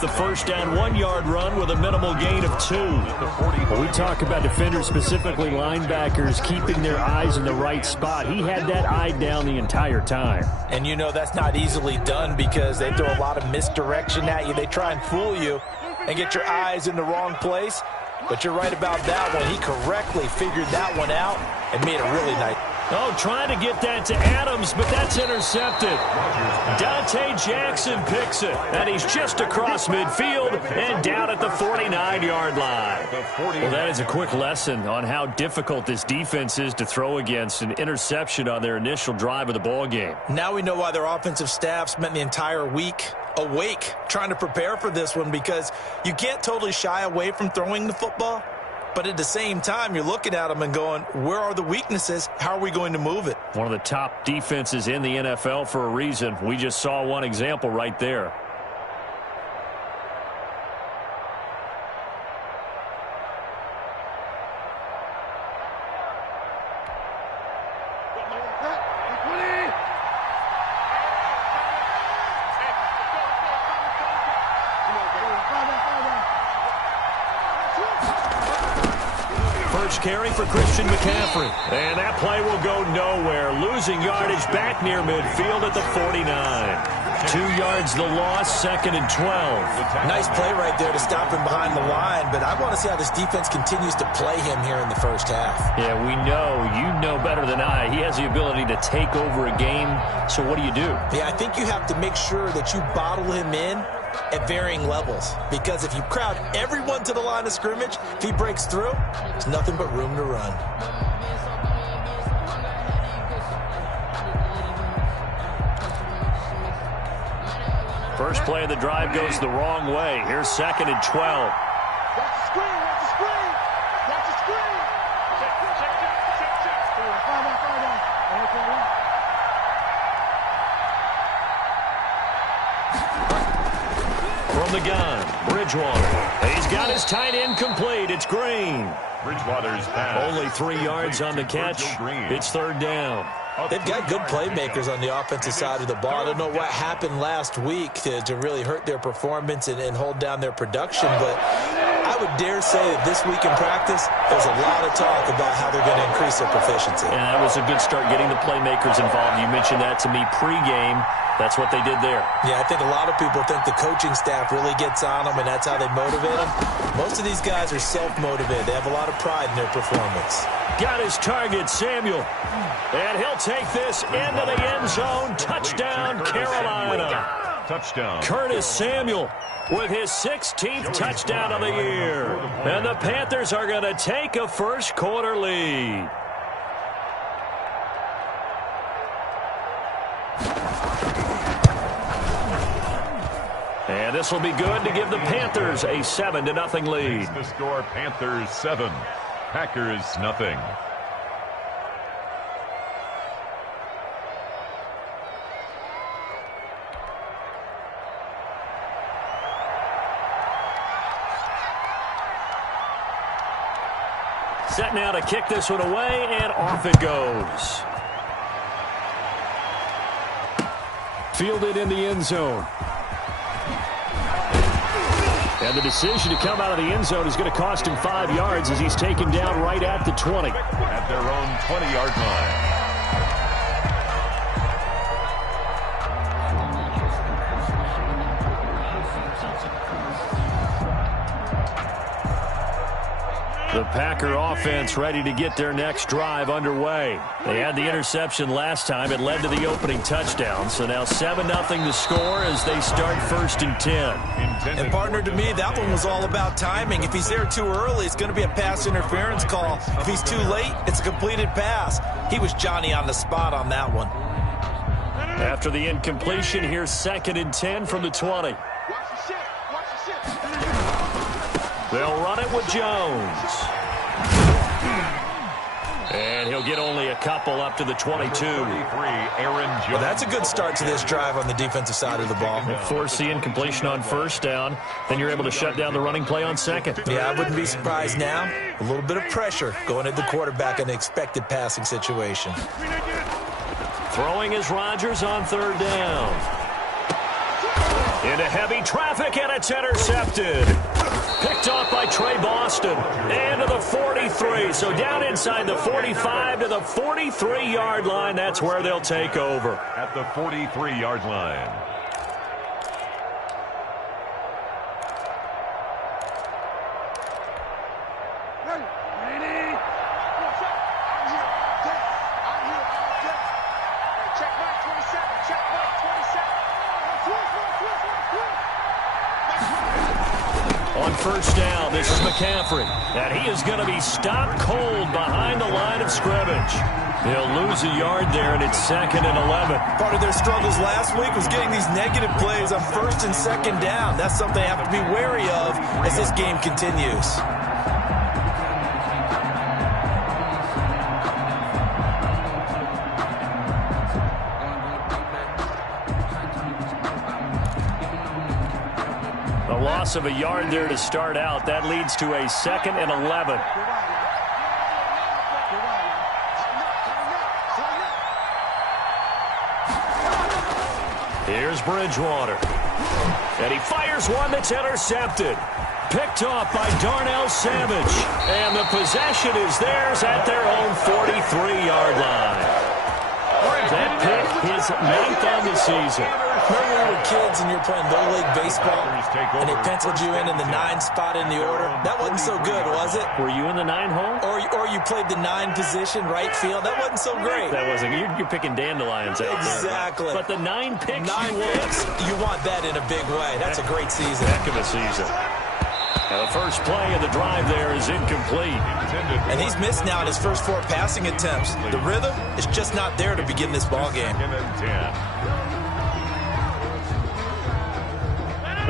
the first down 1-yard run with a minimal gain of 2. When we talk about defenders, specifically linebackers, keeping their eyes in the right spot, he had that eye down the entire time. And you know that's not easily done because they throw a lot of misdirection at you. They try and fool you and get your eyes in the wrong place. But you're right about that one. He correctly figured that one out and made it really nice. Oh, trying to get that to Adams, but that's intercepted. Dante Jackson picks it, and he's just across midfield and down at the 49-yard line. Well, that is a quick lesson on how difficult this defense is to throw against. An interception on their initial drive of the ball game. Now we know why their offensive staff spent the entire week awake trying to prepare for this one, because you can't totally shy away from throwing the football. But at the same time, you're looking at them and going, where are the weaknesses? How are we going to move it? One of the top defenses in the NFL for a reason. We just saw one example right there. Carry for Christian McCaffrey. And that play will go nowhere. Losing yardage back near midfield at the 49. 2 yards the loss, 2nd and 12. Nice play right there to stop him behind the line, but I want to see how this defense continues to play him here in the first half. Yeah, we know. You know better than I. He has the ability to take over a game, so what do you do? Yeah, I think you have to make sure that you bottle him in at varying levels, because if you crowd everyone to the line of scrimmage, if he breaks through, there's nothing but room to run. First play of the drive goes the wrong way. Here's 2nd and 12. Watch the screen, watch the screen, watch the screen. From the gun, Bridgewater. He's got his tight end complete. It's Green. Bridgewater's pass. Only 3 yards on the catch. It's 3rd down. They've got good playmakers on the offensive side of the ball. I don't know what happened last week to really hurt their performance and hold down their production, but I would dare say that this week in practice, there's a lot of talk about how they're going to increase their proficiency. And that was a good start getting the playmakers involved. You mentioned that to me pregame. That's what they did there. Yeah, I think a lot of people think the coaching staff really gets on them, and that's how they motivate them. Most of these guys are self-motivated. They have a lot of pride in their performance. Got his target, Samuel. And he'll take this into the end zone. Touchdown, Carolina. Touchdown. Curtis Samuel with his 16th touchdown of the year. And the Panthers are going to take a first-quarter lead. And this will be good to give the Panthers a 7-0 lead. The score, Panthers 7, Packers nothing. Set now to kick this one away, and off it goes. Fielded in the end zone. And the decision to come out of the end zone is going to cost him 5 yards as he's taken down right at the 20. At their own 20-yard line. The Packer offense ready to get their next drive underway. They had the interception last time. It led to the opening touchdown. So now 7-0 to score as they start 1st and 10. And partner, to me, that one was all about timing. If he's there too early, it's going to be a pass interference call. If he's too late, it's a completed pass. He was Johnny on the spot on that one. After the incompletion, here's 2nd and 10 from the 20. They'll run it with Jones. And he'll get only a couple up to the 22. Well, that's a good start to this drive on the defensive side of the ball. Force the incompletion on 1st down. Then you're able to shut down the running play on 2nd. Yeah, I wouldn't be surprised now. A little bit of pressure going at the quarterback in an expected passing situation. Throwing is Rodgers on 3rd down. Into heavy traffic, and it's intercepted. Picked off by Trey Boston. And to the 43. So down inside the 45 to the 43-yard line. That's where they'll take over. At the 43-yard line. On first down, this is McCaffrey. And he is going to be stopped cold behind the line of scrimmage. They'll lose a yard there, and it's 2nd and 11. Part of their struggles last week was getting these negative plays on 1st and 2nd down. That's something they have to be wary of as this game continues. Loss of a yard there to start out. That leads to a 2nd and 11. Here's Bridgewater. And he fires one that's intercepted. Picked off by Darnell Savage. And the possession is theirs at their own 43-yard line. That pick, his 9th on the season. Remember when we were kids and you were playing Little League Baseball and they penciled you in the 9 spot in the order? That wasn't so good, was it? Were you in the 9 hole? Or you played the 9 position, right field? That wasn't so great. That wasn't. You're picking dandelions out there. Exactly. But the 9 picks, 9 picks, you want that in a big way. That's a great season. Heck of a season. Now the first play of the drive there is incomplete. And he's missed now in his first 4 passing attempts. The rhythm is just not there to begin this ball game.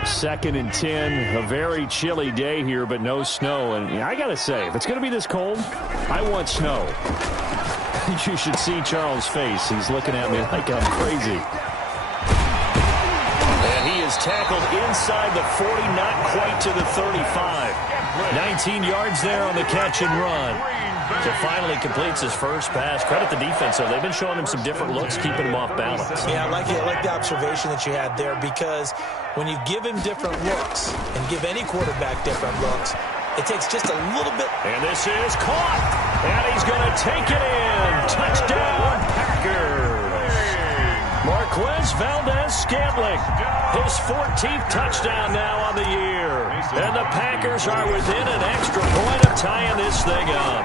2nd and 10, a very chilly day here, but no snow. And I got to say, if it's going to be this cold, I want snow. You should see Charles' face. He's looking at me like I'm crazy. And he is tackled inside the 40, not quite to the 35. 19 yards there on the catch and run. So finally completes his first pass. Credit the defense, though. They've been showing him some different looks, keeping him off balance. Yeah, I like the observation that you had there, because when you give him different looks and give any quarterback different looks, it takes just a little bit. And this is caught. And he's going to take it in. Touchdown, Packers. Marquez Valdez-Scantling, his 14th touchdown now on the year. And the Packers are within an extra point of tying this thing up.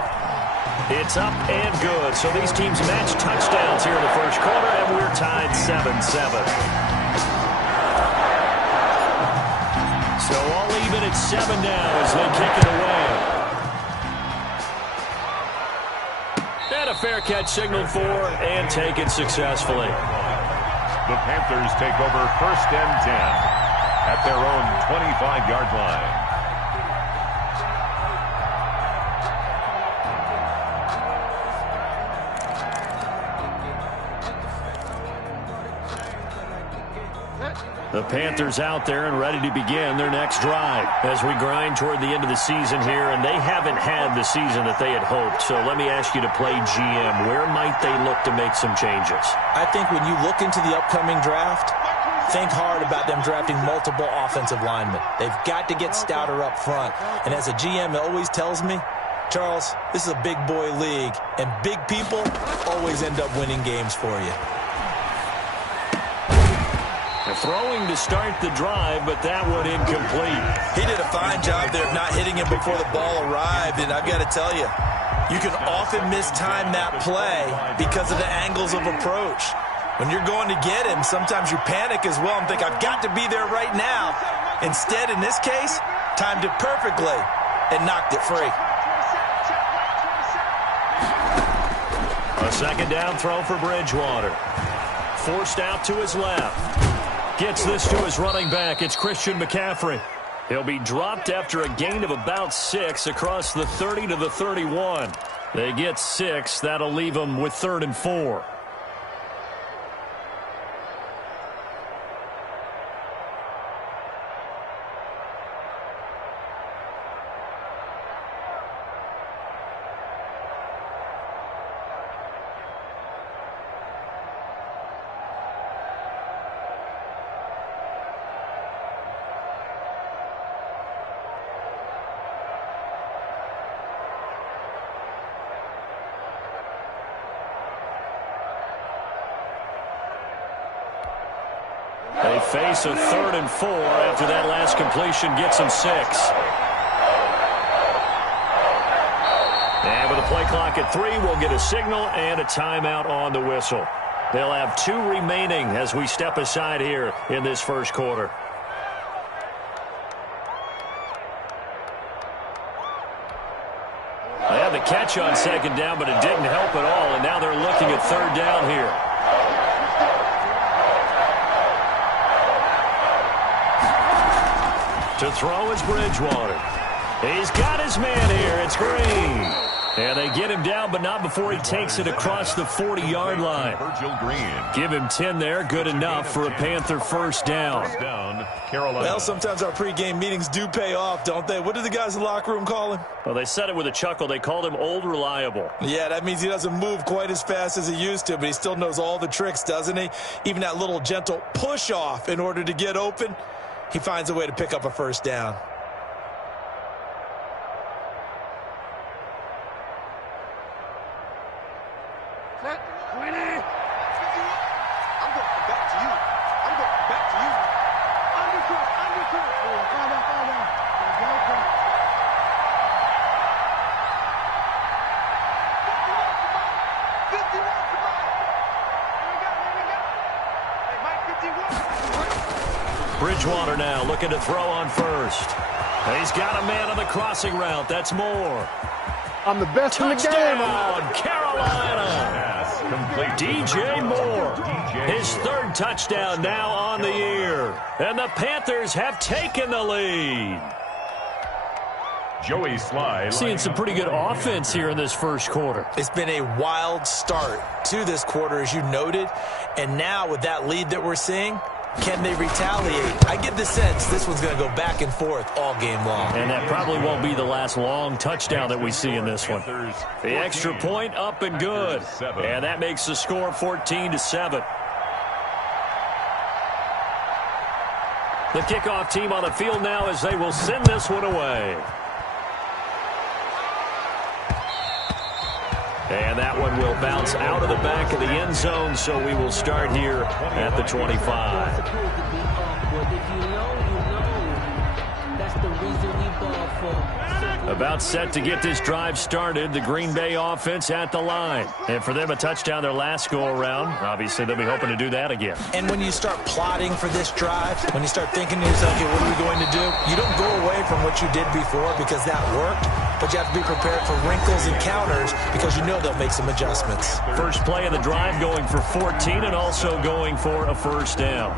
It's up and good. So these teams match touchdowns here in the first quarter, and we're tied 7-7. So all even at 7 now as they kick it away. And a fair catch signaled for and taken successfully. The Panthers take over 1st and 10 at their own 25-yard line. The Panthers out there and ready to begin their next drive as we grind toward the end of the season here, and they haven't had the season that they had hoped. So let me ask you to play GM. Where might they look to make some changes? I think when you look into the upcoming draft, think hard about them drafting multiple offensive linemen. They've got to get stouter up front. And as a GM, it always tells me, Charles, this is a big boy league, and big people always end up winning games for you. Throwing to start the drive, but that one incomplete. He did a fine job there of not hitting him before the ball arrived, and I've got to tell you, you can often mistime that play because of the angles of approach. When you're going to get him, sometimes you panic as well and think, I've got to be there right now. Instead, in this case, timed it perfectly and knocked it free. A 2nd down throw for Bridgewater. Forced out to his left. Gets this to his running back. It's Christian McCaffrey. He'll be dropped after a gain of about 6 across the 30 to the 31. They get 6. That'll leave them with 3rd and 4. face a 3rd and 4 after that last completion gets him 6. And with a play clock at 3, we'll get a signal and a timeout on the whistle. They'll have 2 remaining as we step aside here in this first quarter. They had the catch on 2nd down, but it didn't help at all, and now they're looking at 3rd down here. To throw is Bridgewater. He's got his man here. It's Green. And they get him down, but not before he takes it across the 40-yard line. Give him 10 there. Good enough for a Panther first down. Well, sometimes our pregame meetings do pay off, don't they? What did the guys in the locker room call him? Well, they said it with a chuckle. They called him Old Reliable. Yeah, that means he doesn't move quite as fast as he used to, but he still knows all the tricks, doesn't he? Even that little gentle push-off in order to get open, he finds a way to pick up a first down. Bridgewater now looking to throw on first. He's got a man on the crossing route. That's Moore. I'm the best in the game. Touchdown, Carolina. DJ Moore. His 3rd touchdown now on the year. And the Panthers have taken the lead. Joey Sly. Seeing some pretty good offense here in this first quarter. It's been a wild start to this quarter, as you noted. And now with that lead that we're seeing, can they retaliate? I get the sense this one's going to go back and forth all game long. And that probably won't be the last long touchdown that we see in this one. The extra point up and good. And that makes the score 14-7. The kickoff team on the field now as they will send this one away. And that one will bounce out of the back of the end zone, so we will start here at the 25. About set to get this drive started. The Green Bay offense at the line. And for them, a touchdown their last go-around. Obviously, they'll be hoping to do that again. And when you start plotting for this drive, when you start thinking to yourself, okay, what are we going to do? You don't go away from what you did before because that worked, but you have to be prepared for wrinkles and counters because you know they'll make some adjustments. First play of the drive going for 14 and also going for a first down.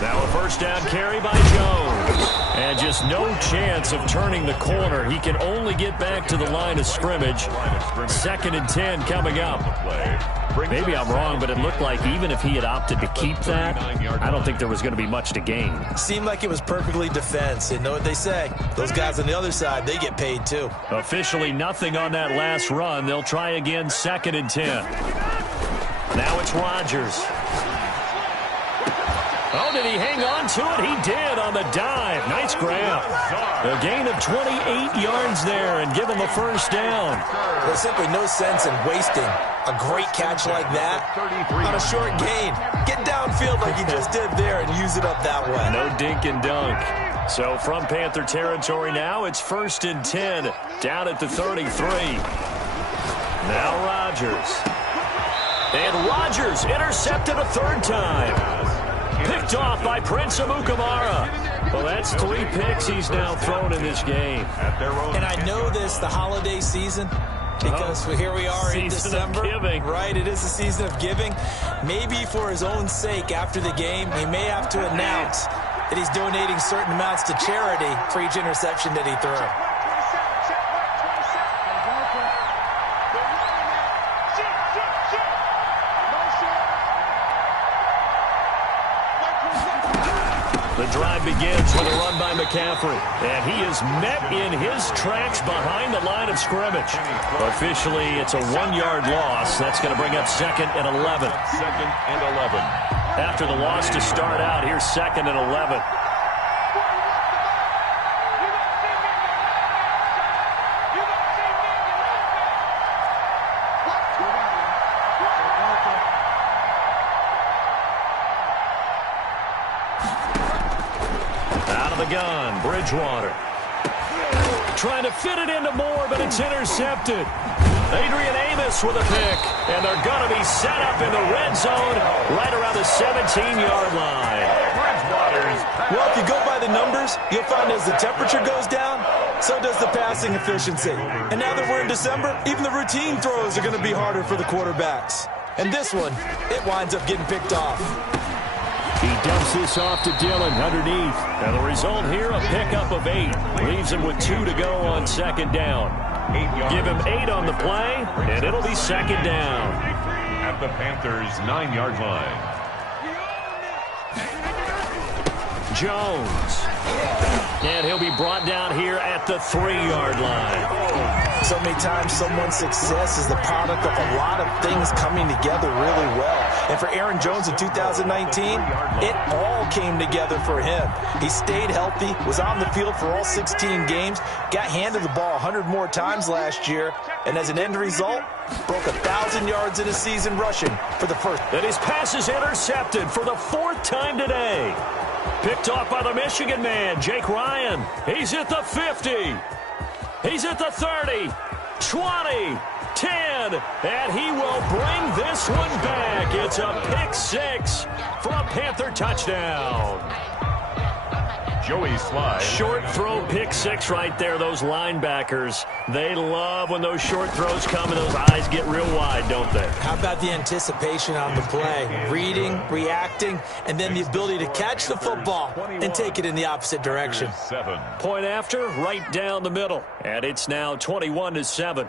Now a first down carry by Jones. And just no chance of turning the corner. He can only get back to the line of scrimmage. 2nd and 10 coming up. Maybe I'm wrong, but it looked like even if he had opted to keep that, I don't think there was going to be much to gain. Seemed like it was perfectly defense. And know what they say? Those guys on the other side, they get paid too. Officially nothing on that last run. They'll try again 2nd and 10. Now it's Rodgers. Oh, did he hang on to it? He did on the dive. Nice grab. A gain of 28 yards there and give him a first down. There's simply no sense in wasting a great catch like that on a short gain. Get downfield like you just did there and use it up that way. No dink and dunk. So from Panther territory now, it's 1st and 10 down at the 33. Now Rodgers. And Rodgers intercepted a 3rd time. Picked off by Prince Amukamara. Well, that's 3 picks he's now thrown in this game. And I know this, the holiday season, because here we are in December. Right, it is the season of giving. Maybe for his own sake, after the game, he may have to announce that he's donating certain amounts to charity for each interception that he threw. The drive begins with a run by McCaffrey. And he is met in his tracks behind the line of scrimmage. Officially, it's a 1-yard loss. That's going to bring up 2nd and 11. 2nd and 11. After the loss to start out, here's 2nd and 11. the gun. Bridgewater. Trying to fit it into Moore, but it's intercepted. Adrian Amos with a pick, and they're going to be set up in the red zone right around the 17-yard line. Well, if you go by the numbers, you'll find as the temperature goes down, so does the passing efficiency. And now that we're in December, even the routine throws are going to be harder for the quarterbacks. And this one, it winds up getting picked off. He dumps this off to Dillon underneath. And the result here, a pickup of 8. Leaves him with 2 to go on second down. Give him 8 on the play, and it'll be second down. At the Panthers' 9-yard line. Jones. And he'll be brought down here at the 3-yard line. So many times someone's success is the product of a lot of things coming together really well. And for Aaron Jones in 2019, it all came together for him. He stayed healthy, was on the field for all 16 games, got handed the ball 100 more times last year, and as an end result, broke 1,000 yards in a season rushing for the first. And his pass is intercepted for the 4th time today. Picked off by the Michigan man, Jake Ryan. He's at the 50. He's at the 30, 20, 10, and he will bring this one back. It's a pick 6 for a Panther touchdown. Joey Slye. Short throw pick 6 right there. Those linebackers, they love when those short throws come and those eyes get real wide, don't they? How about the anticipation on the play? Reading, reacting, and then the ability to catch the football and take it in the opposite direction. Point after, right down the middle. And it's now 21-7.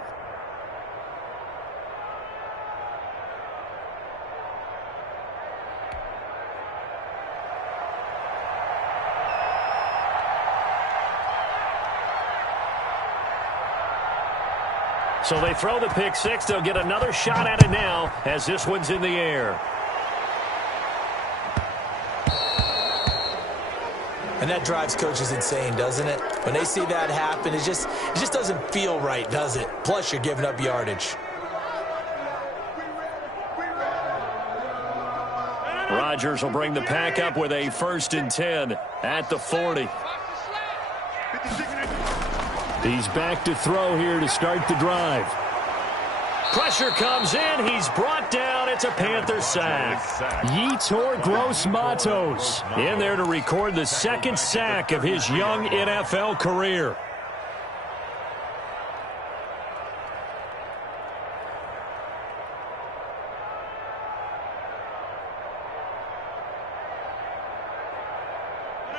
So they throw the pick 6. They'll get another shot at it now as this one's in the air. And that drives coaches insane, doesn't it? When they see that happen, it just doesn't feel right, does it? Plus, you're giving up yardage. Rodgers will bring the pack up with a 1st and 10 at the 40. He's back to throw here to start the drive. Pressure comes in. He's brought down. It's a Panther sack. Yetur Gross-Matos in there to record the 2nd sack of his young NFL career.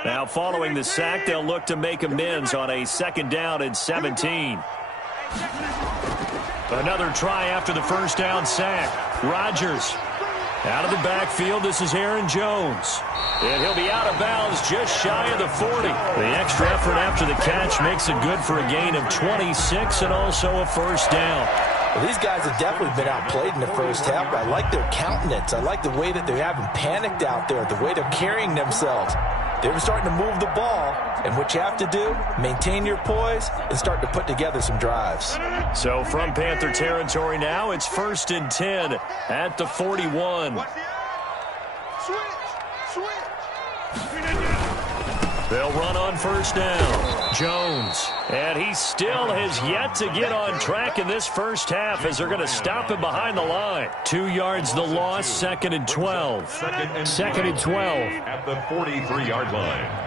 Now, following the sack, they'll look to make amends on a 2nd down and 17. Another try after the 1st down sack. Rodgers out of the backfield. This is Aaron Jones. And he'll be out of bounds just shy of the 40. The extra effort after the catch makes it good for a gain of 26 and also a 1st down. Well, these guys have definitely been outplayed in the first half. I like their countenance. I like the way that they haven't panicked out there, the way they're carrying themselves. They're starting to move the ball, and what you have to do, maintain your poise and start to put together some drives. So from Panther territory now, it's 1st and 10 at the 41. They'll run on 1st down. Jones. And he still has yet to get on track in this first half as they're going to stop him behind the line. 2 yards the loss, 2nd and 12. 2nd and 12. At the 43-yard line.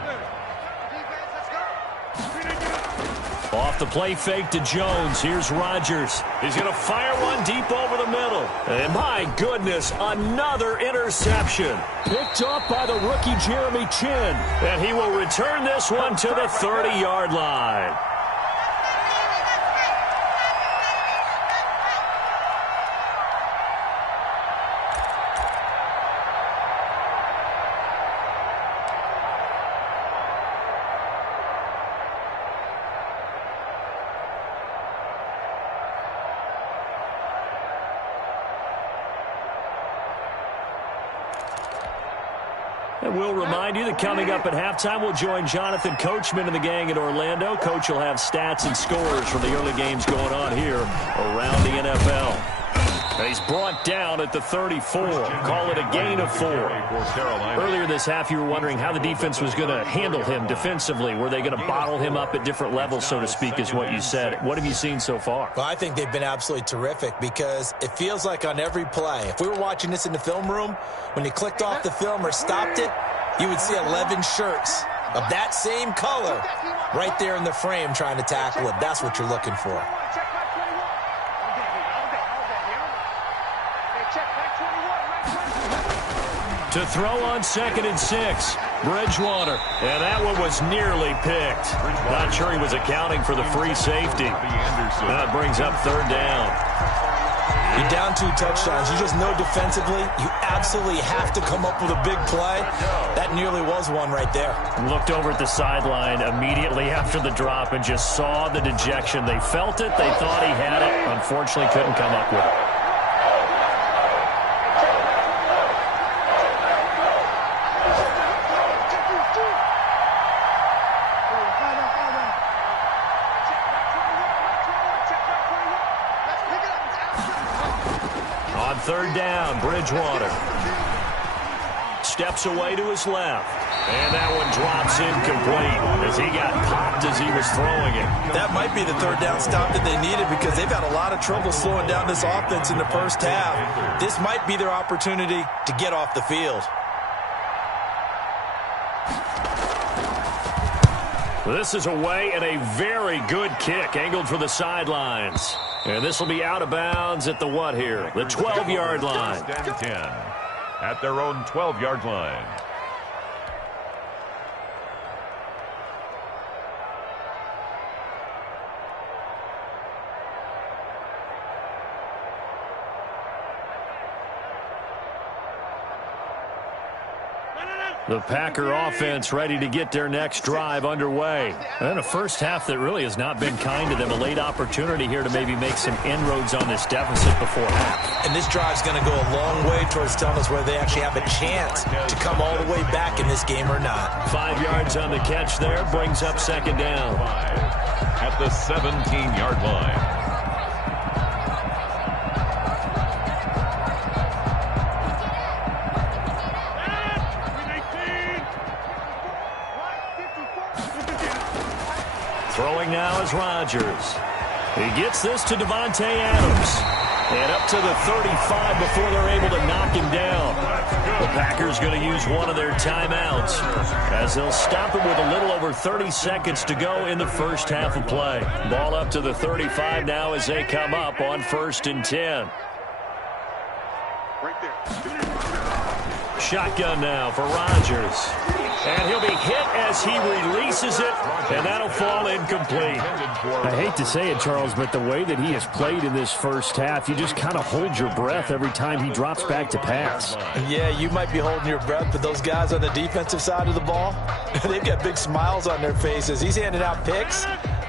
Off the play fake to Jones. Here's Rodgers. He's going to fire one deep over the middle. And my goodness, another interception. Picked up by the rookie Jeremy Chin. And he will return this one to the 30-yard line. And we'll remind you that coming up at halftime, we'll join Jonathan Coachman and the gang in Orlando. Coach will have stats and scores from the early games going on here around the NFL. He's brought down at the 34. Call it a gain of 4. Earlier this half, you were wondering how the defense was going to handle him defensively. Were they going to bottle him up at different levels, so to speak, is what you said. What have you seen so far? Well, I think they've been absolutely terrific because it feels like on every play, if we were watching this in the film room, when you clicked off the film or stopped it, you would see 11 shirts of that same color right there in the frame trying to tackle it. That's what you're looking for. To throw on 2nd and 6, Bridgewater. And that one was nearly picked. Not sure he was accounting for the free safety. That brings up 3rd down. You're down 2 touchdowns. You just know defensively you absolutely have to come up with a big play. That nearly was one right there. Looked over at the sideline immediately after the drop and just saw the dejection. They felt it. They thought he had it. Unfortunately, couldn't come up with it. On 3rd down, Bridgewater steps away to his left. And that one drops incomplete as he got popped as he was throwing it. That might be the 3rd down stop that they needed because they've had a lot of trouble slowing down this offense in the first half. This might be their opportunity to get off the field. This is away and a very good kick angled for the sidelines. And this will be out of bounds at the what here? The 12-yard line. 10 at their own 12-yard line. The Packer offense ready to get their next drive underway. And a first half that really has not been kind to them. A late opportunity here to maybe make some inroads on this deficit before half. And this drive's going to go a long way towards telling us whether they actually have a chance to come all the way back in this game or not. 5 yards on the catch there, brings up 2nd down. At the 17-yard line. Throwing now is Rodgers. He gets this to Devontae Adams. And up to the 35 before they're able to knock him down. The Packers going to use one of their timeouts as they'll stop it with a little over 30 seconds to go in the first half of play. Ball up to the 35 now as they come up on 1st and 10. Shotgun now for Rodgers. And he'll be hit as he releases it, and that'll fall incomplete. I hate to say it, Charles, but the way that he has played in this first half, you just kind of hold your breath every time he drops back to pass. Yeah, you might be holding your breath, but those guys on the defensive side of the ball, they've got big smiles on their faces. He's handing out picks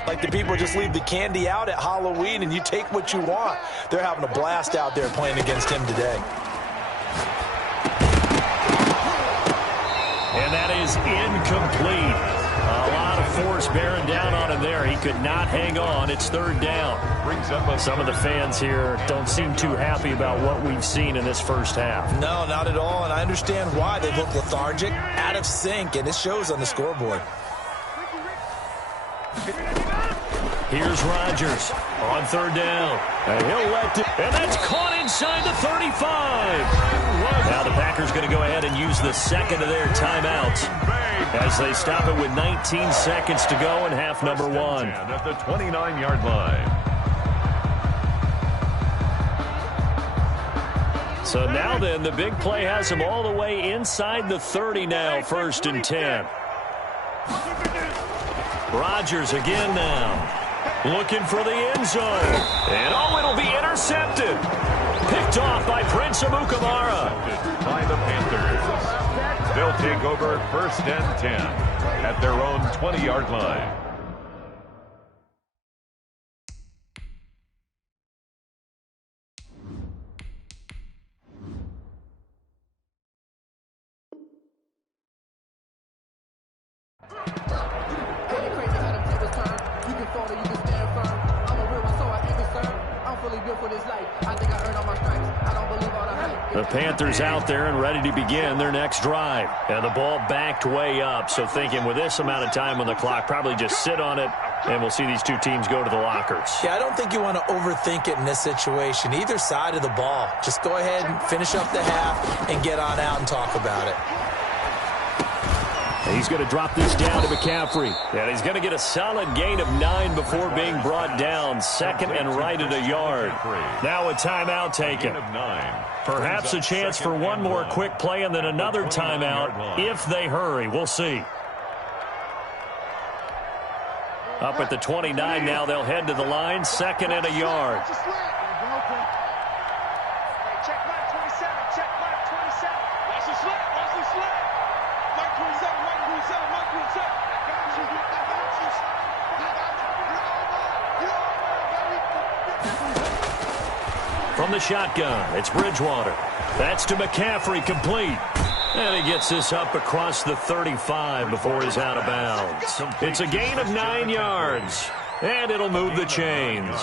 like the people just leave the candy out at Halloween and you take what you want. They're having a blast out there playing against him today. And that is incomplete. A lot of force bearing down on him there. He could not hang on. It's 3rd down. Some of the fans here don't seem too happy about what we've seen in this first half. No, not at all, and I understand why. They look lethargic, out of sync, and it shows on the scoreboard. Here's Rodgers on 3rd down. And he'll let it, and that's caught inside the 35. Now the Packers going to go ahead and use the 2nd of their timeouts as they stop it with 19 seconds to go in half number 1. At the 29-yard line. So now then, the big play has them all the way inside the 30 now, 1st and 10. Rodgers again now. Looking for the end zone. And oh, it'll be intercepted. Picked off by Prince Amukamara. By the Panthers. They'll take over 1st and 10 at their own 20-yard line. The Panthers out there and ready to begin their next drive. And the ball backed way up. So thinking with this amount of time on the clock, probably just sit on it, and we'll see these two teams go to the lockers. Yeah, I don't think you want to overthink it in this situation. Either side of the ball. Just go ahead and finish up the half and get on out and talk about it. He's going to drop this down to McCaffrey. And he's going to get a solid gain of 9 before being brought down. Second and right at a yard. Now a timeout taken. Perhaps a chance for one more quick play and then another timeout if they hurry. We'll see. Up at the 29 now. They'll head to the line. Second and a yard. From the shotgun, it's Bridgewater. That's to McCaffrey, complete. And he gets this up across the 35 before he's out of bounds. It's a gain of 9 yards, and it'll move the chains.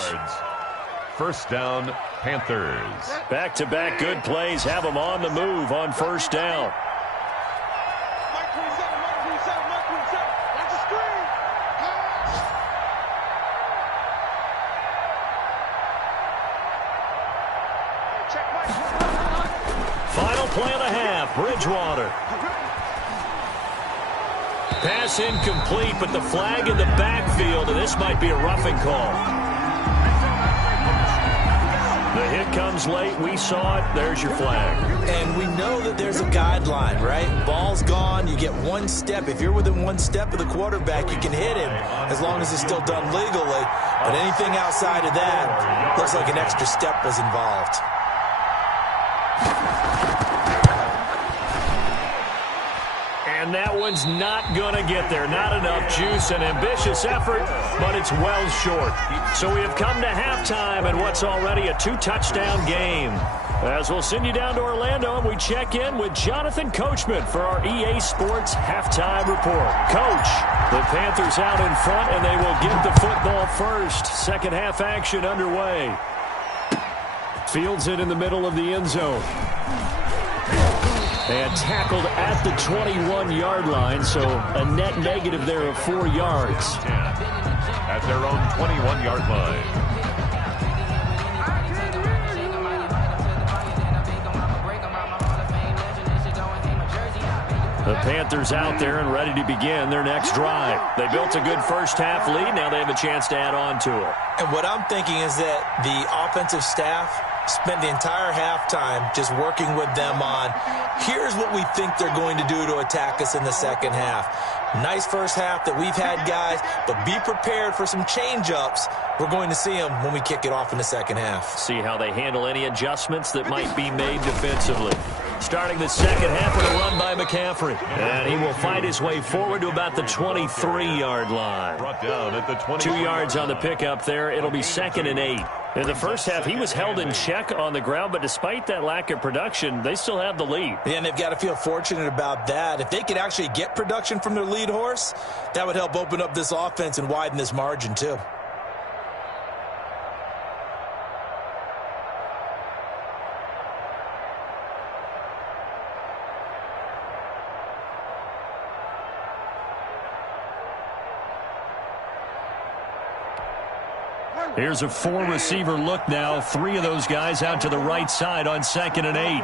First down, Panthers. Back-to-back good plays have them on the move on first down. Final play of the half, Bridgewater. Pass incomplete, but the flag in the backfield, and this might be a roughing call. The hit comes late. We saw it. There's your flag. And we know that there's a guideline, right? Ball's gone. You get one step. If you're within one step of the quarterback, you can hit him as long as it's still done legally. But anything outside of that looks like an extra step was involved. And that one's not going to get there. Not enough juice. An ambitious effort, but it's well short. So we have come to halftime and what's already a 2-touchdown game. As we'll send you down to Orlando, and we check in with Jonathan Coachman for our EA Sports Halftime Report. Coach, the Panthers out in front, and they will get the football first. Second half action underway. Fields it in the middle of the end zone. And tackled at the 21-yard line, so a net negative there of 4 yards. At their own 21-yard line. The Panthers out there and ready to begin their next drive. They built a good first-half lead. Now they have a chance to add on to it. And what I'm thinking is that the offensive staff spent the entire halftime just working with them on, here's what we think they're going to do to attack us in the second half. Nice first half that we've had, guys, but be prepared for some change-ups. We're going to see them when we kick it off in the second half. See how they handle any adjustments that might be made defensively. Starting the second half with a run by McCaffrey. And he will fight his way forward to about the 23-yard line. Brought down at the 2 yards on the pickup there. It'll be 2nd and 8. In the first half, he was held in check on the ground, but despite that lack of production, they still have the lead. Yeah, and they've got to feel fortunate about that. If they could actually get production from their lead horse, that would help open up this offense and widen this margin too. Here's a 4-receiver look now. 3 of those guys out to the right side on 2nd and 8.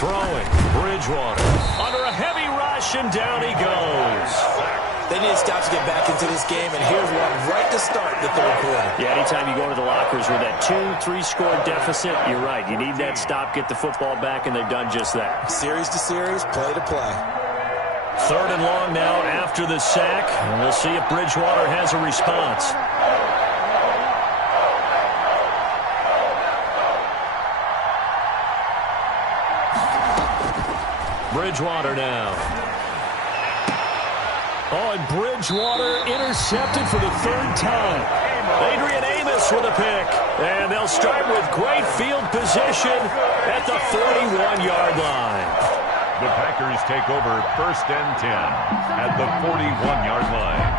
Throwing, Bridgewater. Under a heavy rush, and down he goes. They need to stop to get back into this game, and here's one right to start the third quarter. Yeah, anytime you go to the lockers with that 2-3 score deficit, you're right. You need that stop, get the football back, and they've done just that. Series to series, play to play. 3rd and long now after the sack. And we'll see if Bridgewater has a response. Bridgewater now. Oh, and Bridgewater intercepted for the 3rd time. Adrian Amos with a pick. And they'll start with great field position at the 41-yard line. The Packers take over 1st and 10 at the 41-yard line.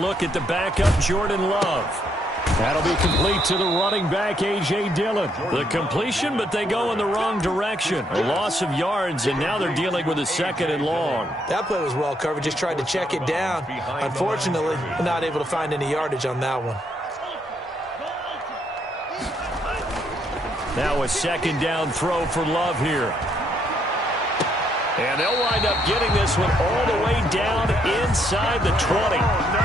look at the backup, Jordan Love. That'll be complete to the running back, A.J. Dillon. The completion, but they go in the wrong direction. A loss of yards, and now they're dealing with a 2nd and long. That play was well covered. Just tried to check it down. Unfortunately, not able to find any yardage on that one. Now a 2nd down throw for Love here. And they'll wind up getting this one all the way down inside the 20.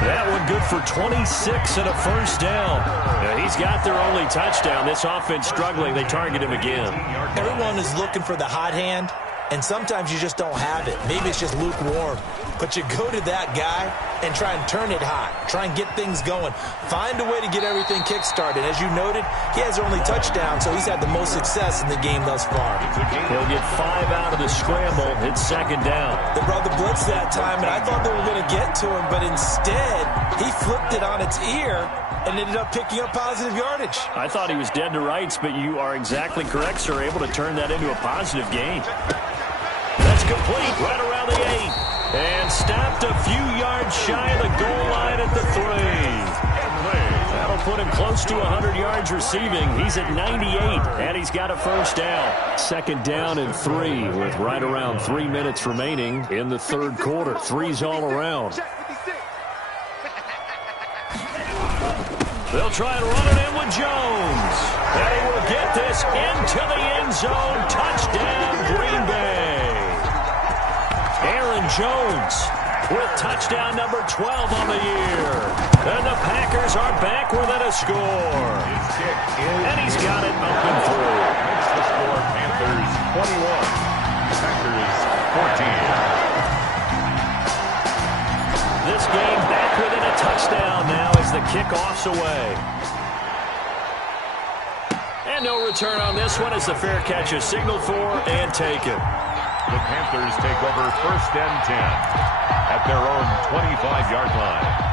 That one good for 26 and a 1st down. Yeah, he's got their only touchdown. This offense struggling. They target him again. Everyone is looking for the hot hand, and sometimes you just don't have it. Maybe it's just lukewarm. But you go to that guy and try and turn it hot. Try and get things going. Find a way to get everything kick-started. As you noted, he has their only touchdown, so he's had the most success in the game thus far. He'll get 5 out of the scramble. It's 2nd down. They brought the blitz that time, and I thought they were going to get to him, but instead, he flipped it on its ear and ended up picking up positive yardage. I thought he was dead to rights, but you are exactly correct, sir. Able to turn that into a positive gain. That's complete right around the 8. And stopped a few yards shy of the goal line at the 3. That'll put him close to 100 yards receiving. He's at 98, and he's got a 1st down. 2nd down and 3 with right around 3 minutes remaining in the 3rd quarter. 3's all around. They'll try and run it in with Jones. And he will get this into the end zone. Touchdown, Green Bay. Aaron Jones with touchdown number 12 on the year. And the Packers are back within a score. And he's got it up and through. Makes the score Panthers 21, Packers 14. This game back within a touchdown now as the kickoff's away. And no return on this one as the fair catch is signaled for and taken. The Panthers take over 1st and 10 at their own 25-yard line.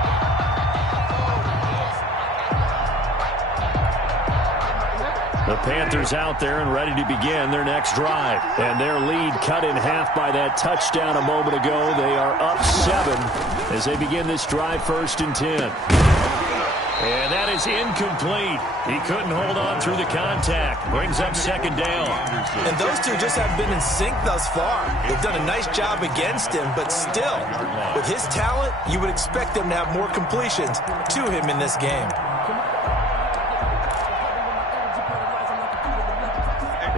The Panthers out there and ready to begin their next drive. And their lead cut in half by that touchdown a moment ago. They are up 7 as they begin this drive 1st and 10. And that is incomplete. He couldn't hold on through the contact. Brings up 2nd down. And those two just haven't been in sync thus far. They've done a nice job against him, but still, with his talent, you would expect them to have more completions to him in this game.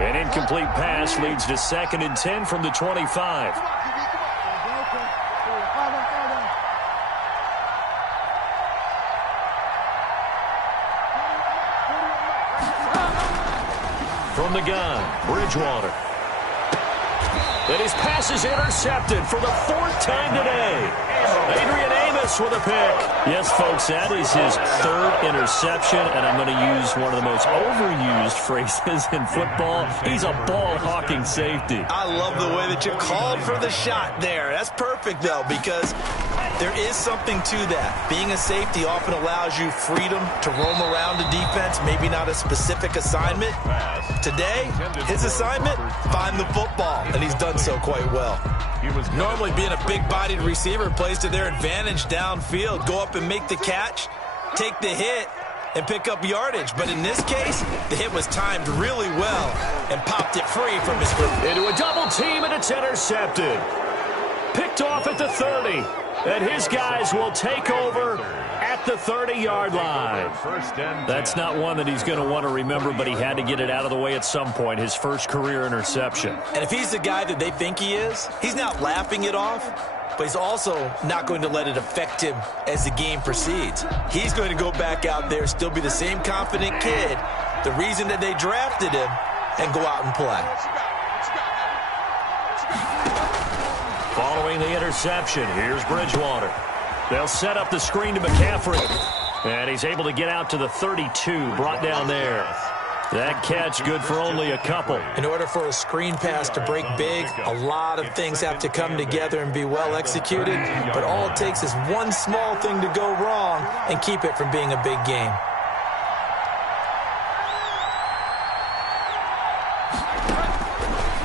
An incomplete pass leads to 2nd and 10 from the 25. From the gun, Bridgewater. And his pass is intercepted for the 4th time today. Adrian Amos with a pick. Yes, folks, that is his 3rd interception, and I'm going to use one of the most overused phrases in football. He's a ball-hawking safety. I love the way that you called for the shot there. That's perfect, though, because there is something to that. Being a safety often allows you freedom to roam around the defense, maybe not a specific assignment. Today, his assignment, find the football, and he's done so quite well. Normally, being a big-bodied receiver plays to their advantage downfield. Go up and make the catch, take the hit, and pick up yardage. But in this case, the hit was timed really well and popped it free from his group. Into a double team, and it's intercepted. Picked off at the 30. And his guys will take over at the 30-yard line. That's not one that he's going to want to remember, but he had to get it out of the way at some point, his first career interception. And if he's the guy that they think he is, he's not laughing it off, but he's also not going to let it affect him as the game proceeds. He's going to go back out there, still be the same confident kid, the reason that they drafted him, and go out and play. Following the interception, here's Bridgewater. They'll set up the screen to McCaffrey. And he's able to get out to the 32, brought down there. That catch good for only a couple. In order for a screen pass to break big, a lot of things have to come together and be well executed. But all it takes is one small thing to go wrong and keep it from being a big game.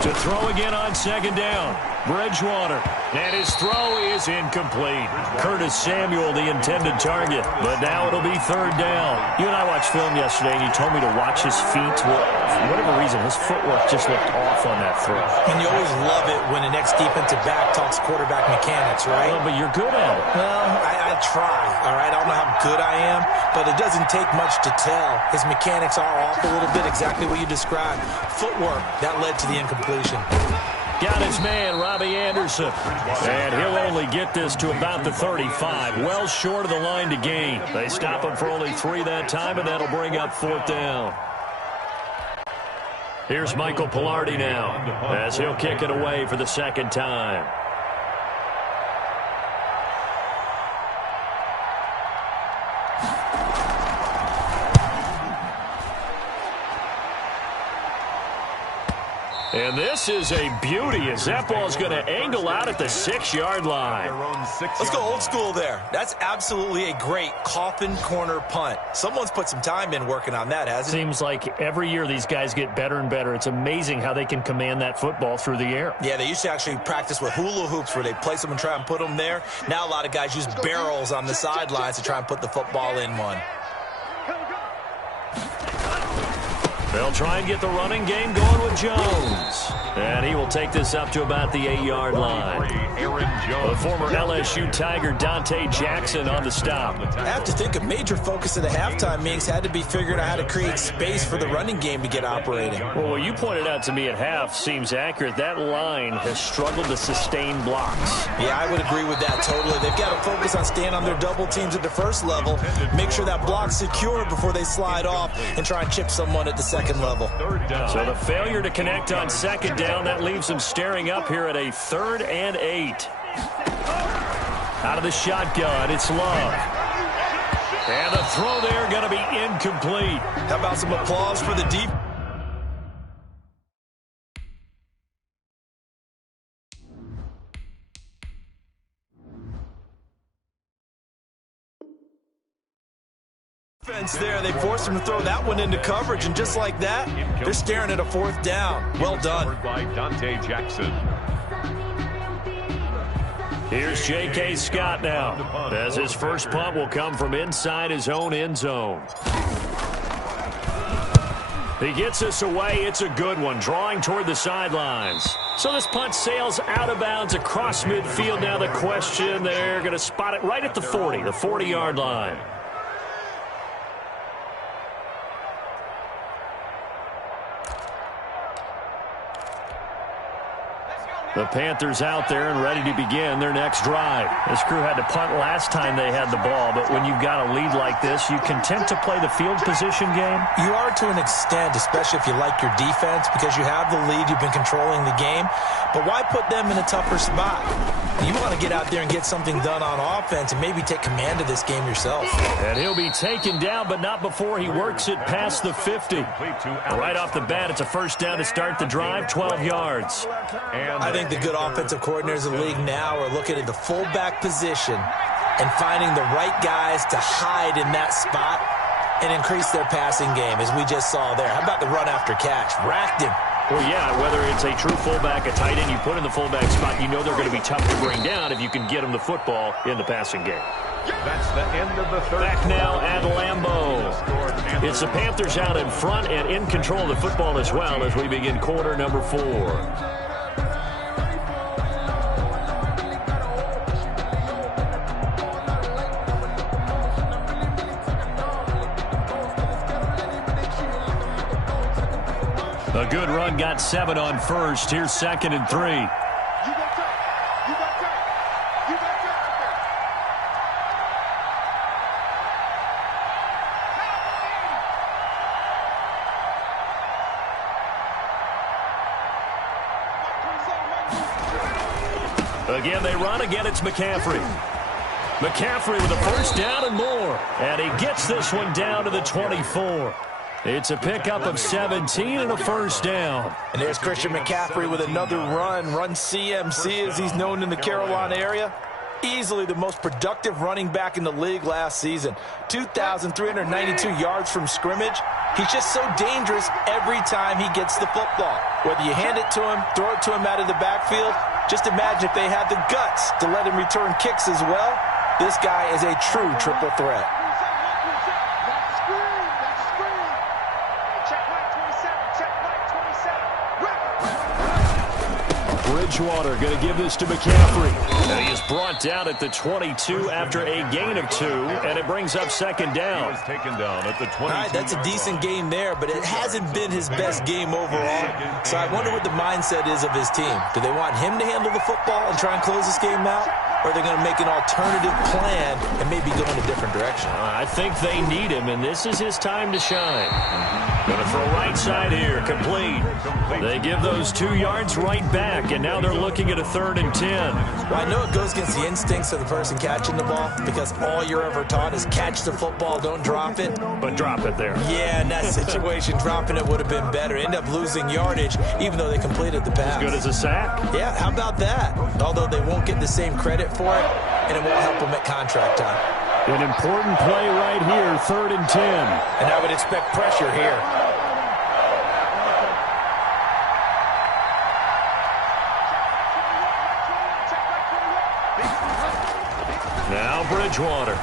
To throw again on 2nd down. Bridgewater. And his throw is incomplete. Curtis Samuel, the intended target. But now it'll be third down. You and I watched film yesterday, and you told me to watch his feet. Well, for whatever reason, his footwork just looked off on that throw. And you always love it when an ex-defensive back talks quarterback mechanics, right? Well, but you're good at it. Well, I try, all right? I don't know how good I am, but it doesn't take much to tell. His mechanics are off a little bit, exactly what you described. Footwork, that led to the incompletion. Got his man, Robbie Anderson. And he'll only get this to about the 35. Well short of the line to gain. They stop him for only 3 that time, and that'll bring up fourth down. Here's Michael Pilardi now, as he'll kick it away for the second time. And this is a beauty as that ball's going to angle out at the 6-yard line. Let's go old school there. That's absolutely a great coffin corner punt. Someone's put some time in working on that, hasn't it? Seems like every year these guys get better and better. It's amazing how they can command that football through the air. Yeah, they used to actually practice with hula hoops where they place them and try and put them there. Now a lot of guys use barrels on the sidelines to try and put the football in one. They'll try and get the running game going with Jones. And he will take this up to about the 8-yard line. The former LSU Tiger Dante Jackson on the stop. I have to think a major focus of the halftime meetings had to be figuring out how to create space for the running game to get operating. Well, what you pointed out to me at half seems accurate. That line has struggled to sustain blocks. Yeah, I would agree with that totally. They've got to focus on staying on their double teams at the first level, make sure that block's secure before they slide off and try and chip someone at the second level. So the failure to connect on second down, that leaves them staring up here at a 3rd and 8. Out of the shotgun, it's Love. And the throw there going to be incomplete. How about some applause for the deep? There, they forced him to throw that one into coverage, and just like that, they're staring at a 4th down. Well done. By Dante Jackson. Here's J.K. Scott now, as his first punt will come from inside his own end zone. He gets this away. It's a good one, drawing toward the sidelines. So this punt sails out of bounds across midfield. Now the question, they're going to spot it right at the 40, the 40-yard line. The Panthers out there and ready to begin their next drive. This crew had to punt last time they had the ball, but when you've got a lead like this, you content to play the field position game? You are to an extent, especially if you like your defense, because you have the lead, you've been controlling the game. But why put them in a tougher spot? You want to get out there and get something done on offense and maybe take command of this game yourself. And he'll be taken down, but not before he works it past the 50. Right off the bat, it's a first down to start the drive, 12 yards. I think the good offensive coordinators in the league now are looking at the fullback position and finding the right guys to hide in that spot and increase their passing game, as we just saw there. How about the run after catch? Racked him. Well, yeah, whether it's a true fullback, a tight end, you put in the fullback spot, you know they're going to be tough to bring down if you can get them the football in the passing game. That's the end of the third. Back now at Lambeau. It's the Panthers out in front and in control of the football as well as we begin quarter number 4. A good run, got 7 on first. Here's 2nd and 3. Again, they run. Again, it's McCaffrey. McCaffrey with a first down and more. And he gets this one down to the 24. It's a pickup of 17 and a first down. And there's Christian McCaffrey with another run CMC as he's known in the Carolina area. Easily the most productive running back in the league last season. 2,392 yards from scrimmage. He's just so dangerous every time he gets the football. Whether you hand it to him, throw it to him out of the backfield, Just imagine if they had the guts to let him return kicks as well. This guy is a true triple threat. Bridgewater going to give this to McCaffrey. And he is brought down at the 22 after a gain of 2, and it brings up second down. He was taken down at the 22. All right, that's a decent game there, but it hasn't been his best game overall. So I wonder what the mindset is of his team. Do they want him to handle the football and try and close this game out? Or are they going to make an alternative plan and maybe go in a different direction? I think they need him, and this is his time to shine. Going to throw right side here, complete. They give those 2 yards right back, and now they're looking at a 3rd and 10. Well, I know it goes against the instincts of the person catching the ball because all you're ever taught is catch the football, don't drop it. But drop it there. Yeah, in that situation, dropping it would have been better. End up losing yardage, even though they completed the pass. As good as a sack. Yeah, how about that? Although they won't get the same credit for it, and it won't help them at contract time. An important play right here, 3rd and 10. And I would expect pressure here. Now Bridgewater.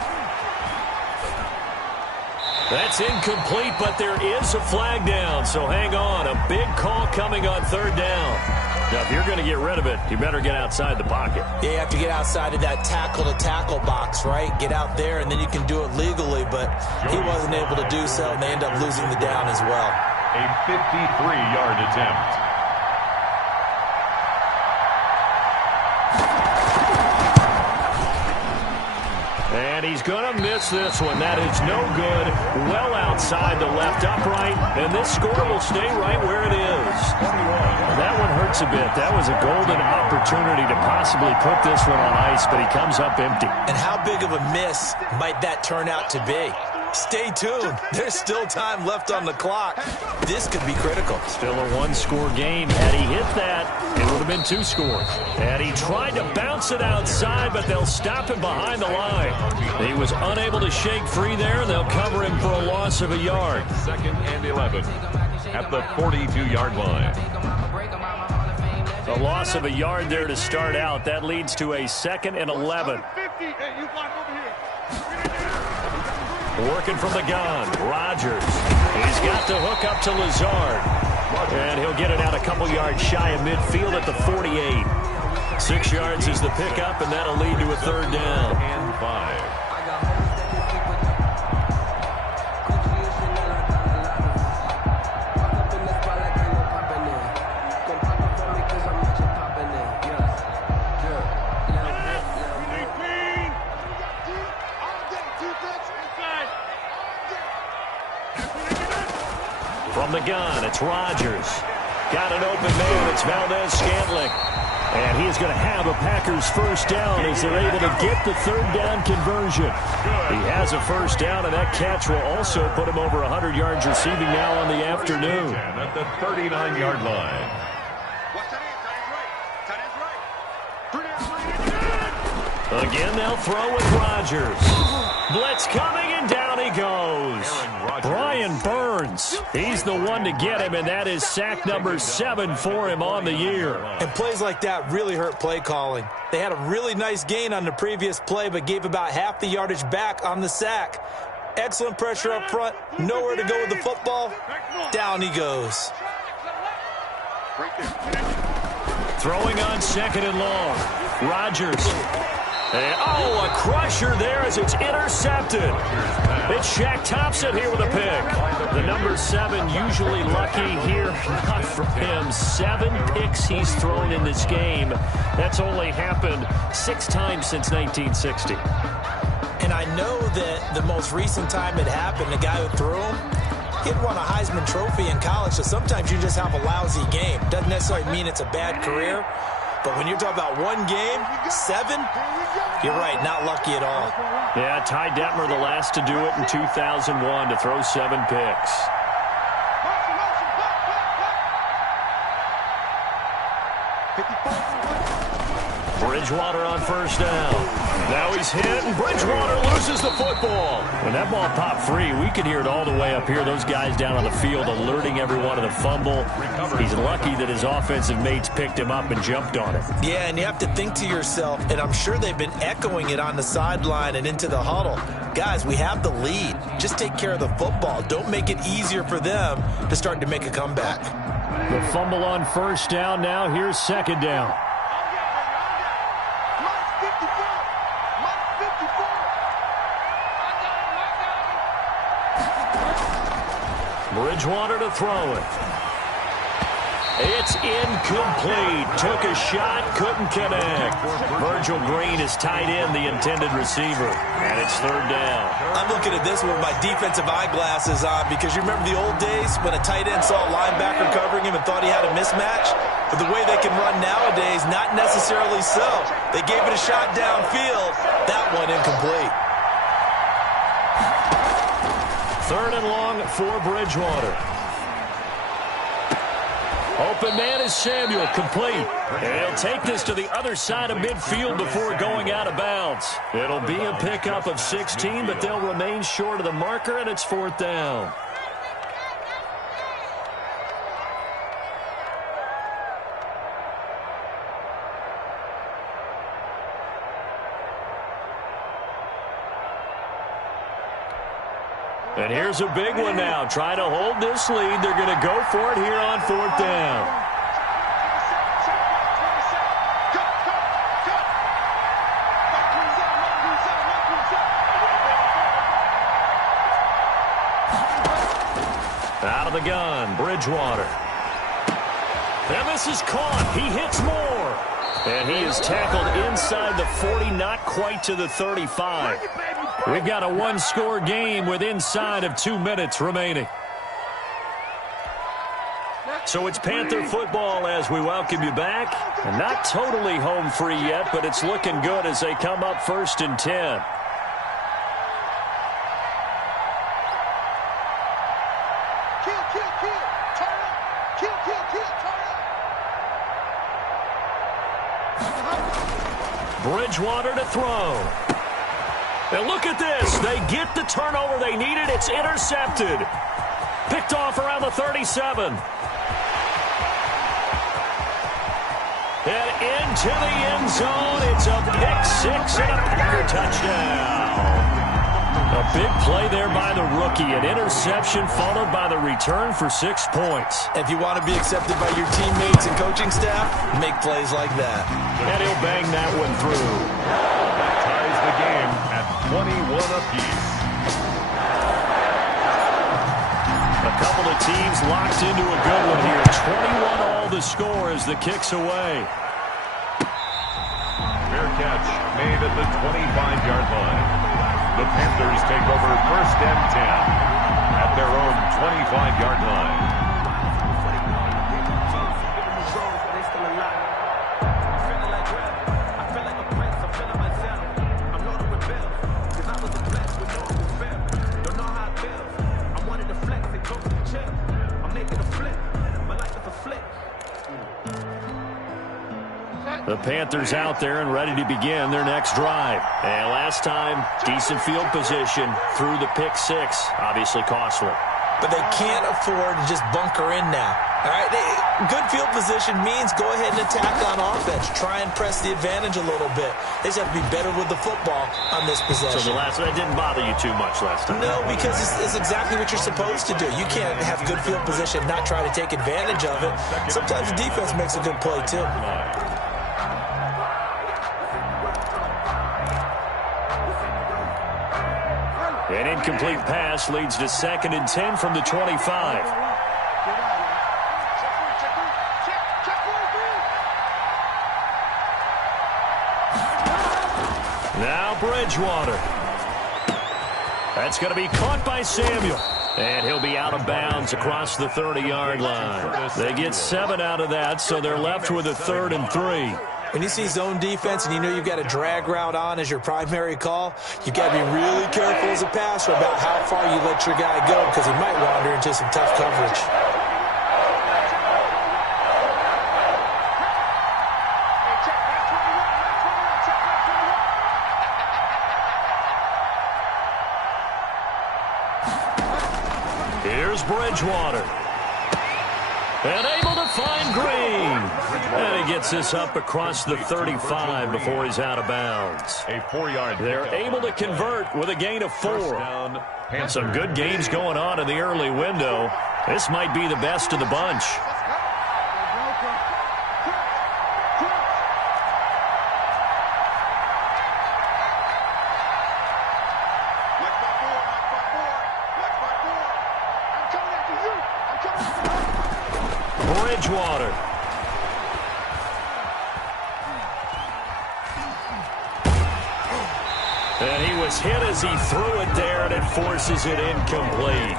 That's incomplete, but there is a flag down, so hang on. A big call coming on 3rd down. Now, if you're going to get rid of it, you better get outside the pocket. Yeah, you have to get outside of that tackle-to-tackle box, right? Get out there, and then you can do it legally, but he wasn't able to do so, and they end up losing the down as well. A 53-yard attempt. And he's going to miss this one. That is no good. Well outside the left upright. And this score will stay right where it is. That one hurts a bit. That was a golden opportunity to possibly put this one on ice, but he comes up empty. And how big of a miss might that turn out to be? Stay tuned. There's still time left on the clock. This could be critical. Still a 1-score game. Had he hit that, it would have been 2 scores. And he tried to bounce it outside, but they'll stop him behind the line. He was unable to shake free there. They'll cover him for a loss of a yard. 2nd and 11 at the 42-yard line. A loss of a yard there to start out. That leads to a 2nd and 11. Working from the gun, Rodgers. He's got the hook up to Lazard. And he'll get it out a couple yards shy of midfield at the 48. 6 yards is the pickup, and that'll lead to a 3rd down. And 5. From the gun, it's Rodgers. Got an open man. It's Valdez-Scantling. And he is going to have a Packers 1st down as they're able to get the 3rd down conversion. He has a 1st down, and that catch will also put him over 100 yards receiving now on the afternoon. At the 39-yard line. Again, they'll throw with Rodgers. Blitz coming, and down he goes. Brian Burns, he's the one to get him, and that is sack number 7 for him on the year. And plays like that really hurt play calling. They had a really nice gain on the previous play, but gave about half the yardage back on the sack. Excellent pressure up front. Nowhere to go with the football. Down he goes. Throwing on 2nd and long. Rodgers. And, a crusher there as it's intercepted. It's Shaq Thompson here with a pick. The number 7 usually lucky here. Not for him. 7 picks he's thrown in this game. That's only happened 6 times since 1960. And I know that the most recent time it happened, the guy who threw him, he'd won a Heisman Trophy in college, so sometimes you just have a lousy game. Doesn't necessarily mean it's a bad career. But when you're talking about one game, 7, you're right, not lucky at all. Yeah, Ty Detmer the last to do it in 2001 to throw 7 picks. Bridgewater on first down. Now he's hit, and Bridgewater loses the football. When that ball popped free, we could hear it all the way up here. Those guys down on the field alerting everyone of the fumble. He's lucky that his offensive mates picked him up and jumped on it. Yeah, and you have to think to yourself, and I'm sure they've been echoing it on the sideline and into the huddle. Guys, we have the lead. Just take care of the football. Don't make it easier for them to start to make a comeback. The fumble on first down. Now here's second down. Bridgewater to throw it. It's incomplete. Took a shot, couldn't connect. Virgil Green is tight end, the intended receiver. And it's third down. I'm looking at this with my defensive eyeglasses on because you remember the old days when a tight end saw a linebacker covering him and thought he had a mismatch? But the way they can run nowadays, not necessarily so. They gave it a shot downfield. That one incomplete. Third and long for Bridgewater. Open man is Samuel, complete. And he'll take this to the other side of midfield before going out of bounds. It'll be a pickup of 16, but they'll remain short of the marker, and it's fourth down. And here's a big one now. Trying to hold this lead. They're going to go for it here on fourth down. Out of the gun, Bridgewater. And this is caught. He hits more. And he is tackled inside the 40, not quite to the 35. We've got a one-score game with inside of 2 minutes remaining. So it's Panther football as we welcome you back. And not totally home free yet, but it's looking good as they come up first and 10. Bridgewater to throw. And look at this. They get the turnover they needed. It's intercepted. Picked off around the 37. And into the end zone. It's a pick six and a Packer touchdown. A big play there by the rookie. An interception followed by the return for 6 points. If you want to be accepted by your teammates and coaching staff, make plays like that. And he'll bang that one through. That ties the game at 21 apiece. A couple of teams locked into a good one here. 21 all the score as the kick's away. Fair catch made at the 25-yard line. The Panthers take over first and 10 at their own 25-yard line. The Panthers out there and ready to begin their next drive. And last time, decent field position through the pick six. Obviously costly. But they can't afford to just bunker in now. All right, good field position means go ahead and attack on offense. Try and press the advantage a little bit. They just have to be better with the football on this possession. So the last one didn't bother you too much last time? No, because it's exactly what you're supposed to do. You can't have good field position, not try to take advantage of it. Sometimes the defense makes a good play, too. An incomplete pass leads to second and 10 from the 25. Now Bridgewater. That's going to be caught by Samuel. And he'll be out of bounds across the 30-yard line. They get 7 out of that, so they're left with a 3rd and 3. When you see zone defense and you know you've got a drag route on as your primary call, you've got to be really careful as a passer about how far you let your guy go because he might wander into some tough coverage. Bridgewater. And able to find Green. And he gets this up across the 35 before he's out of bounds. A 4-yard. They're able to convert with a gain of 4. Down, Some good games going on in the early window. This might be the best of the bunch. Bridgewater. And he was hit as he threw it there, and it forces it incomplete.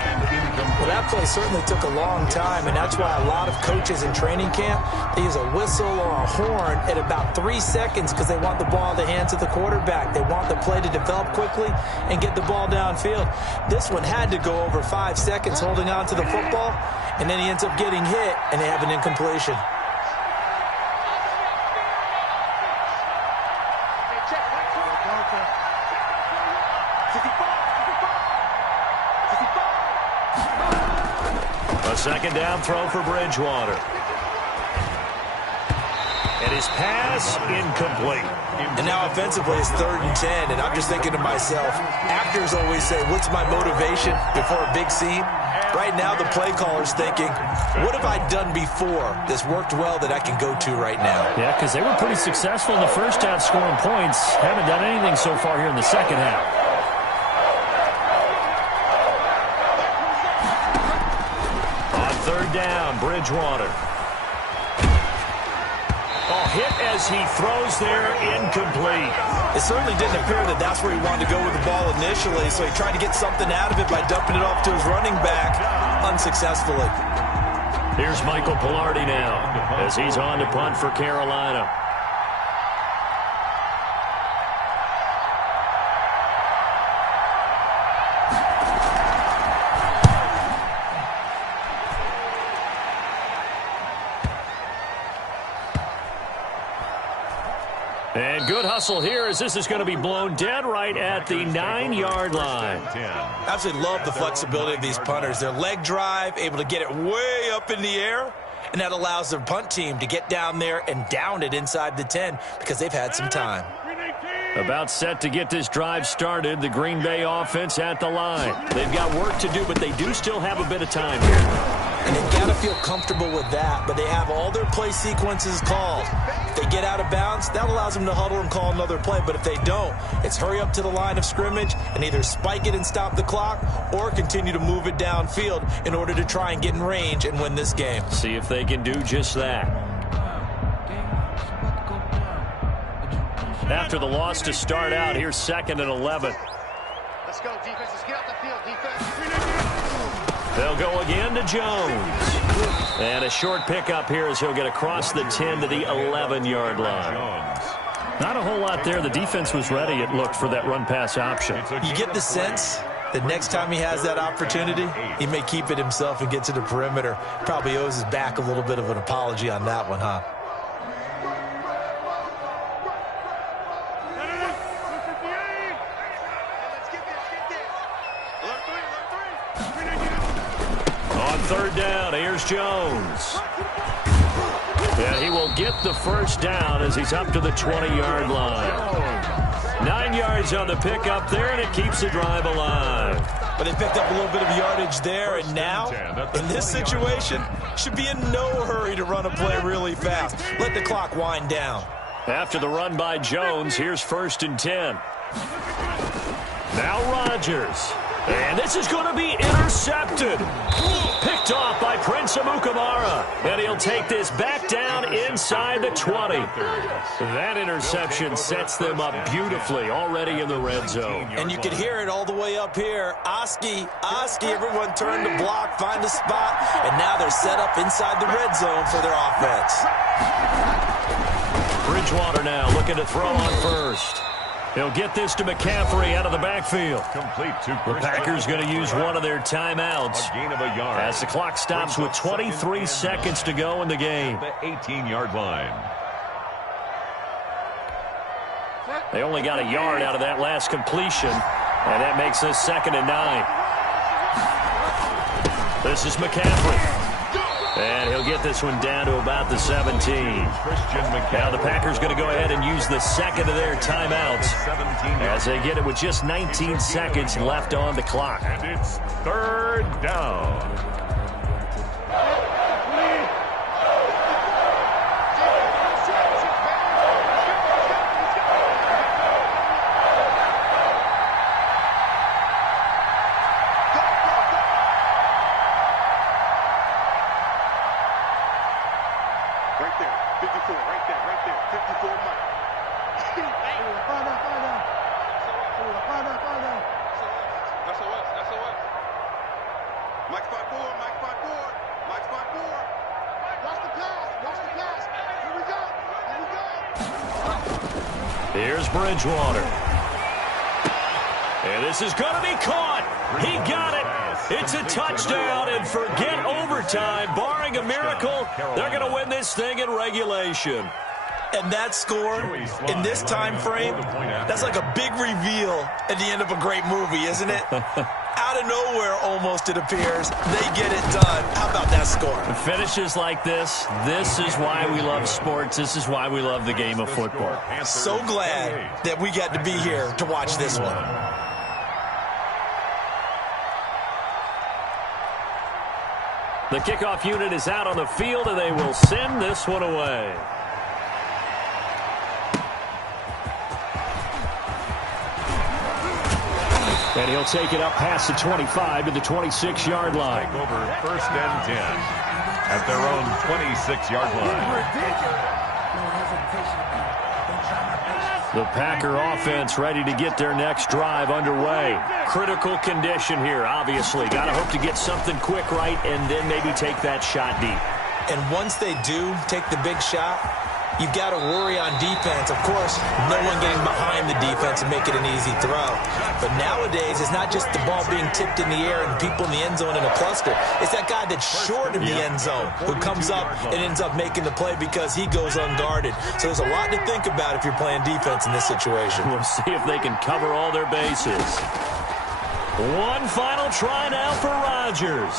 Well, that play certainly took a long time, and that's why a lot of coaches in training camp, they use a whistle or a horn at about 3 seconds because they want the ball in the hands of the quarterback. They want the play to develop quickly and get the ball downfield. This one had to go over 5 seconds holding on to the football, and then he ends up getting hit, and they have an incompletion. A second down throw for Bridgewater. And his pass incomplete. And now offensively it's 3rd and 10, and I'm just thinking to myself, actors always say, what's my motivation before a big scene? Right now the play caller's thinking, what have I done before that's worked well that I can go to right now? Yeah, because they were pretty successful in the first half scoring points. Haven't done anything so far here in the second half. On 3rd down, Bridgewater. Hit as he throws there, incomplete. It certainly didn't appear that that's where he wanted to go with the ball initially, so he tried to get something out of it by dumping it off to his running back unsuccessfully. Here's Michael Pilardi now as he's on to punt for Carolina. And good hustle here as this is going to be blown dead right at the 9-yard line. I absolutely love the flexibility of these punters. Their leg drive, able to get it way up in the air, and that allows their punt team to get down there and down it inside the 10 because they've had some time. About set to get this drive started, the Green Bay offense at the line. They've got work to do, but they do still have a bit of time here. And they've got to feel comfortable with that, but they have all their play sequences called. If they get out of bounds, that allows them to huddle and call another play, but if they don't, it's hurry up to the line of scrimmage and either spike it and stop the clock or continue to move it downfield in order to try and get in range and win this game. See if they can do just that. After the loss to start out, here's 2nd and 11. Let's go, defense. Let's get off the field, defense. They'll go again to Jones. And a short pickup here as he'll get across the 10 to the 11-yard line. Not a whole lot there. The defense was ready, it looked, for that run-pass option. You get the sense that next time he has that opportunity, he may keep it himself and get to the perimeter. Probably owes his back a little bit of an apology on that one, huh? On 3rd down, here's Jones. And he will get the first down as he's up to the 20-yard line. 9 yards on the pickup there, and it keeps the drive alive. But they picked up a little bit of yardage there, and now, in this situation, should be in no hurry to run a play really fast. Let the clock wind down. After the run by Jones, here's 1st and 10. Now Rodgers. And this is going to be intercepted. Picked off by Prince Amukamara. And he'll take this back down inside the 20. That interception sets them up beautifully already in the red zone. And you can hear it all the way up here. Oski, everyone turned to block, find a spot. And now they're set up inside the red zone for their offense. Bridgewater now looking to throw on 1st. He'll get this to McCaffrey out of the backfield. Complete to The Packers going to use one of their timeouts A gain of a yard. as the clock stops with 23 seconds to go in the game. The 18-yard line. They only got a yard out of that last completion, and that makes this 2nd and 9. This is McCaffrey. And he'll get this one down to about the 17. Now the Packers going to go ahead and use the second of their timeouts as they get it with just 19 seconds left on the clock. And it's third down. Here's Bridgewater. And this is going to be caught. He got it. It's a touchdown, and forget overtime. Barring a miracle, they're going to win this thing in regulation. And that score in this time frame, that's like a big reveal at the end of a great movie, isn't it? Out of nowhere, almost, it appears, they get it done. How about that score? Finishes like this is why we love sports. This is why we love the game of football. So glad that we got to be here to watch this one. The kickoff unit is out on the field, and they will send this one away. And he'll take it up past the 25 to the 26-yard line. Take over first and 10 at their own 26-yard line. The Packer offense ready to get their next drive underway. Critical condition here, obviously. Got to hope to get something quick right and then maybe take that shot deep. And once they do take the big shot, you've got to worry on defense. Of course, no one getting behind the defense and make it an easy throw. But nowadays, it's not just the ball being tipped in the air and people in the end zone in a cluster. It's that guy that's short of the end zone who comes up and ends up making the play because he goes unguarded. So there's a lot to think about if you're playing defense in this situation. We'll see if they can cover all their bases. One final try now for Rodgers.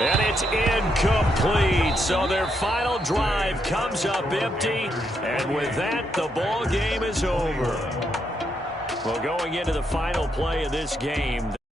And it's incomplete. So their final drive comes up empty. And with that, the ball game is over. Well, going into the final play of this game,